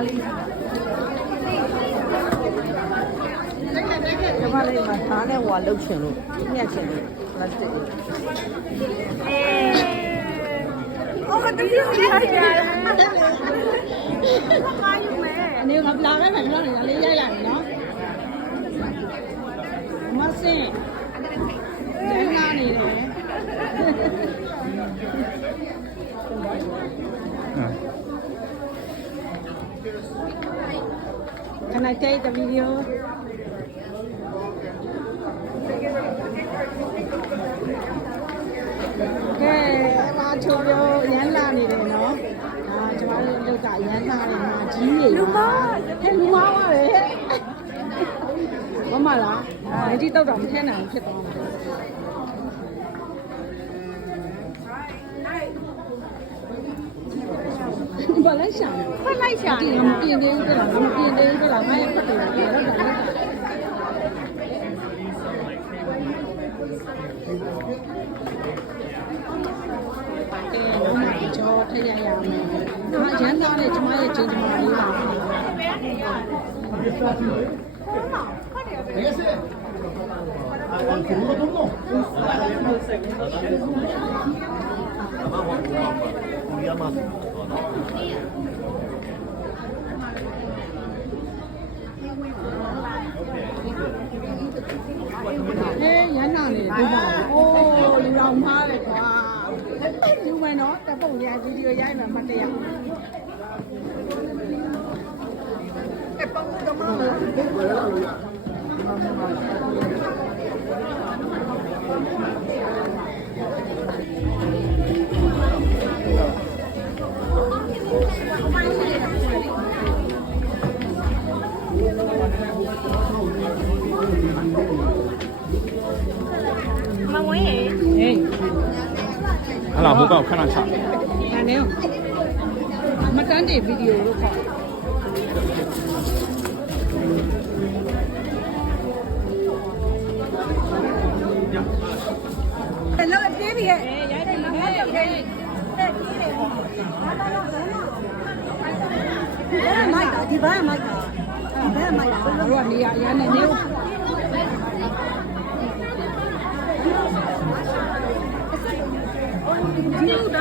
ဒီမှာလေးမှာသားနဲ့ဟွာလှုပ်ချင်လို့ညှက်ချင်လို့ပလတ်စတစ်အေးဟောကတူကြီးကြီးကြီးကြီးမာယူမဲအနေကပလာပဲမယ်လောက်နေတာလေးရိုက်လိုက်နော်မဆင်းတန်းလာနေတယ် Can I take the video? Okay, I want to go yan la ni de no. ဒါကျမတို့လောက်ကရမ်းလာတယ်မှာကြီးနေလူမဟဲ့လူမပါပဲမမလားအဲဒီတောက်တာမထဲနိုင်ဖြစ်သွားမှာ ဘာလဲရှာ ဖက်လိုက်ရှာ ဒီ နေ မပြင်သေးဘူးလားမပြင်သေးဘူးလားငါရဖတ်တယ်လောက်တာလောက်တာအဲနောက်မှကြောထည့်ရရမယ်။ဟာရန်သားနဲ့ကျမရဲ့ချင်းကျမလေးပါ။ ဟေးရန်နာနေတယ်ဒီမှာအိုးလူတော်မားတယ်ကွာယူမယ်နော်တပုံရဗီဒီယိုရိုက်မ ama. Ê, nhà nào này? Ô, đi lòng ha rồi quá. Nhưng nó, ta bổng nhà gì đưa dây mà mặt đẹp. Cái bông cái mà. 뭐해? 에이. 알아, 뭐가 편한 차. 아니요. 아마 딴데 비디오로 가. 헬로 데뷔 해. 예, 야, 데뷔 해. Di ba, Mike? Di ba, Mike? Di ba, Mike? Di ba, Mike? Ini udah.